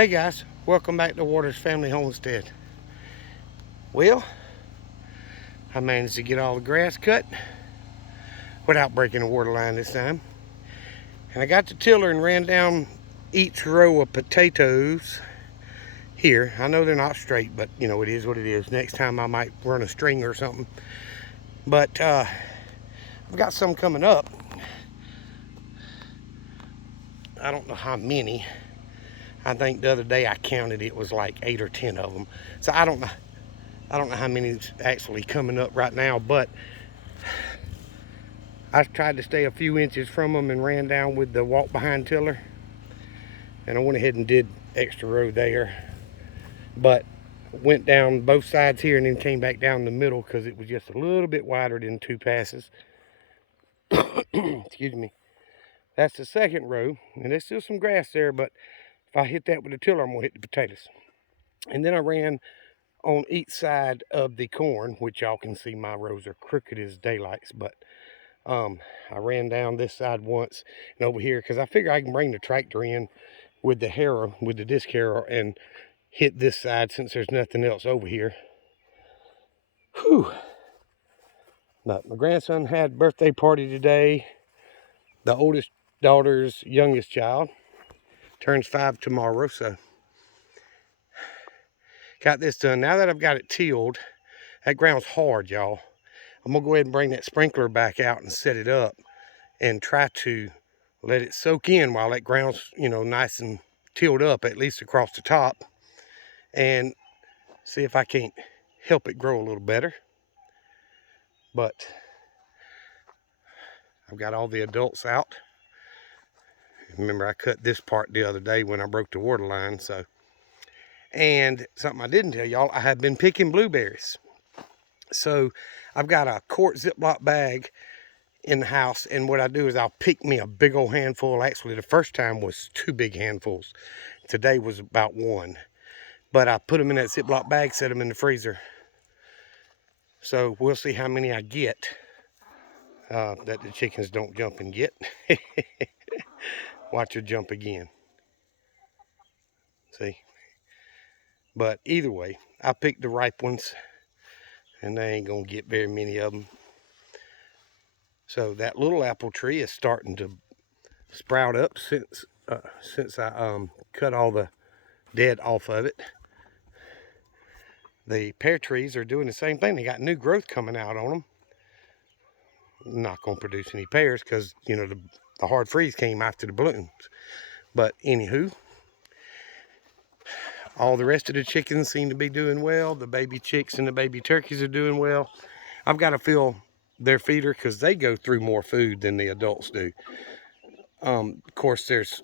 Hey guys, welcome back to Waters Family Homestead. Well, I managed to get all the grass cut without breaking a water line this time. And I got the tiller and ran down each row of potatoes here. I know they're not straight, but you know, it is what it is. Next time I might run a string or something. But I've got some coming up. I don't know how many. I think the other day I counted it was like 8 or 10 of them. So I don't know how many is actually coming up right now, but I tried to stay a few inches from them and ran down with the walk behind tiller. And I went ahead and did extra row there. But went down both sides here and then came back down the middle because it was just a little bit wider than 2 passes. Excuse me. That's the second row. And there's still some grass there, but if I hit that with the tiller, I'm going to hit the potatoes. And then I ran on each side of the corn, which y'all can see my rows are crooked as daylights, but I ran down this side once and over here because I figure I can bring the tractor in with the harrow, with the disc harrow, and hit this side since there's nothing else over here. Whew. But my grandson had a birthday party today. The oldest daughter's youngest child turns 5 tomorrow, so got this done. Now that I've got it tilled, that ground's hard, y'all. I'm gonna go ahead and bring that sprinkler back out and set it up and try to let it soak in while that ground's, you know, nice and tilled up, at least across the top, and see if I can't help it grow a little better. But I've got all the adults out. Remember, I cut this part the other day when I broke the water line. So, and something I didn't tell y'all, I have been picking blueberries. So I've got a quart Ziploc bag in the house, and what I do is I'll pick me a big old handful. Actually, the first time was 2 big handfuls. Today was about 1. But I put them in that Ziploc bag, set them in the freezer. So we'll see how many I get that the chickens don't jump and get. Watch her jump again. See? But either way, I picked the ripe ones, and they ain't gonna get very many of them. So that little apple tree is starting to sprout up since I cut all the dead off of it. The pear trees are doing the same thing. They got new growth coming out on them. Not gonna produce any pears because, you know, the hard freeze came after the blooms. But anywho, all the rest of the chickens seem to be doing well. The baby chicks and the baby turkeys are doing well. I've got to fill their feeder because they go through more food than the adults do. Of course, there's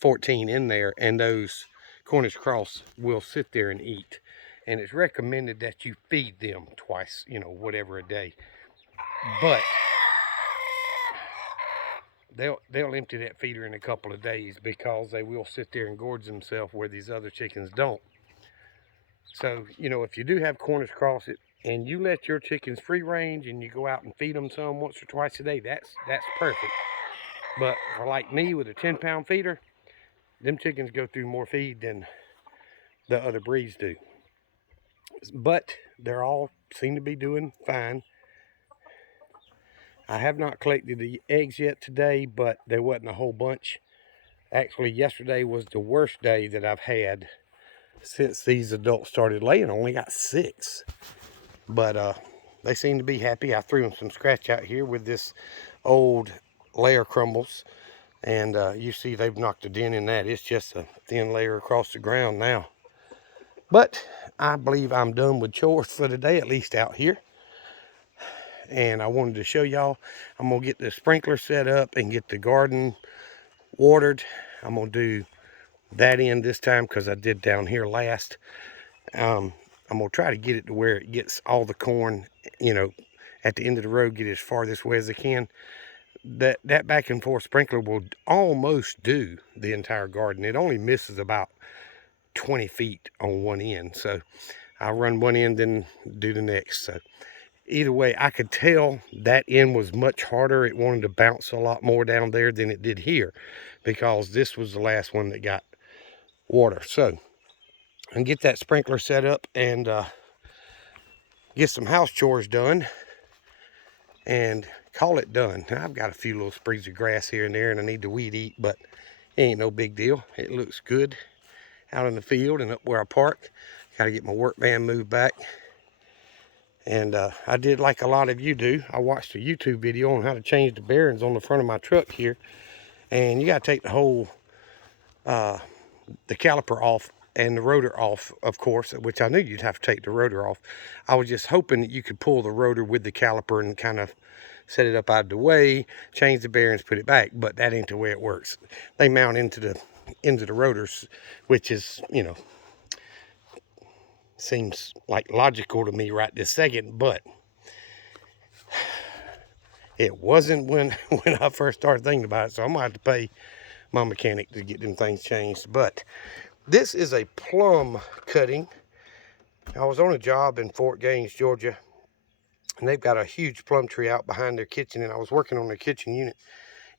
14 in there, and those Cornish cross will sit there and eat. And it's recommended that you feed them twice, you know, whatever a day. But they'll empty that feeder in a couple of days because they will sit there and gorge themselves where these other chickens don't. So, you know, if you do have Cornish cross it and you let your chickens free range and you go out and feed them some once or twice a day, that's perfect. But for like me with a 10-pound feeder, them chickens go through more feed than the other breeds do. But they're all seem to be doing fine. I have not collected the eggs yet today, but there wasn't a whole bunch. Actually, yesterday was the worst day that I've had since these adults started laying. I only got 6. But they seem to be happy. I threw them some scratch out here with this old layer crumbles. And you see they've knocked a dent in that. It's just a thin layer across the ground now. But I believe I'm done with chores for the day, at least out here. And I wanted to show y'all, I'm going to get the sprinkler set up and get the garden watered. I'm going to do that in this time because I did down here last. I'm going to try to get it to where it gets all the corn, you know, at the end of the road, get it as far this way as I can. That back and forth sprinkler will almost do the entire garden. It only misses about 20 feet on one end. So I'll run one end, then do the next. So either way, I could tell that end was much harder. It wanted to bounce a lot more down there than it did here, because this was the last one that got water. So and get that sprinkler set up and get some house chores done and call it done. Now, I've got a few little sprigs of grass here and there, and I need to weed eat, but it ain't no big deal. It looks good out in the field and up where I park. Got to get my work van moved back. And I did like a lot of you do. I watched a YouTube video on how to change the bearings on the front of my truck here. And you got to take the whole, the caliper off and the rotor off, of course, which I knew you'd have to take the rotor off. I was just hoping that you could pull the rotor with the caliper and kind of set it up out of the way, change the bearings, put it back, but that ain't the way it works. They mount into the rotors, which is, you know, seems like logical to me right this second, but it wasn't when I first started thinking about it. So I'm gonna have to pay my mechanic to get them things changed. But this is a plum cutting. I was on a job in Fort Gaines, Georgia, and they've got a huge plum tree out behind their kitchen, and I was working on their kitchen unit,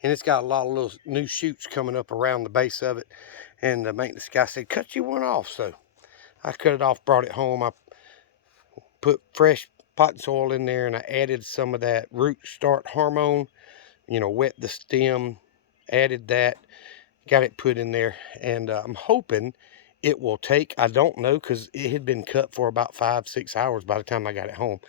and it's got a lot of little new shoots coming up around the base of it. And the maintenance guy said, cut you one off. So I cut it off, brought it home. I put fresh potting soil in there, and I added some of that root start hormone, you know, wet the stem, added that, got it put in there, and I'm hoping it will take. I don't know, because it had been cut for about 5-6 hours by the time I got it home.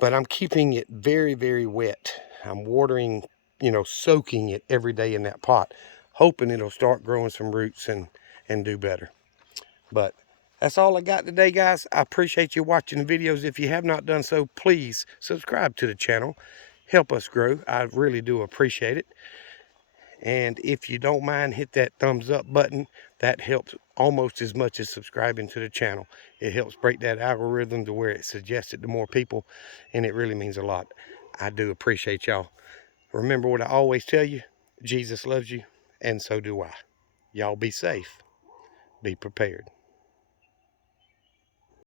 But I'm keeping it very, very wet. I'm watering, you know, soaking it every day in that pot, hoping it'll start growing some roots and do better. But that's all I got today, guys. I appreciate you watching the videos. If you have not done so, please subscribe to the channel. Help us grow. I really do appreciate it. And if you don't mind, hit that thumbs up button. That helps almost as much as subscribing to the channel. It helps break that algorithm to where it suggests it to more people, and it really means a lot. I do appreciate y'all. Remember what I always tell you, Jesus loves you, and so do I. Y'all be safe. Be prepared.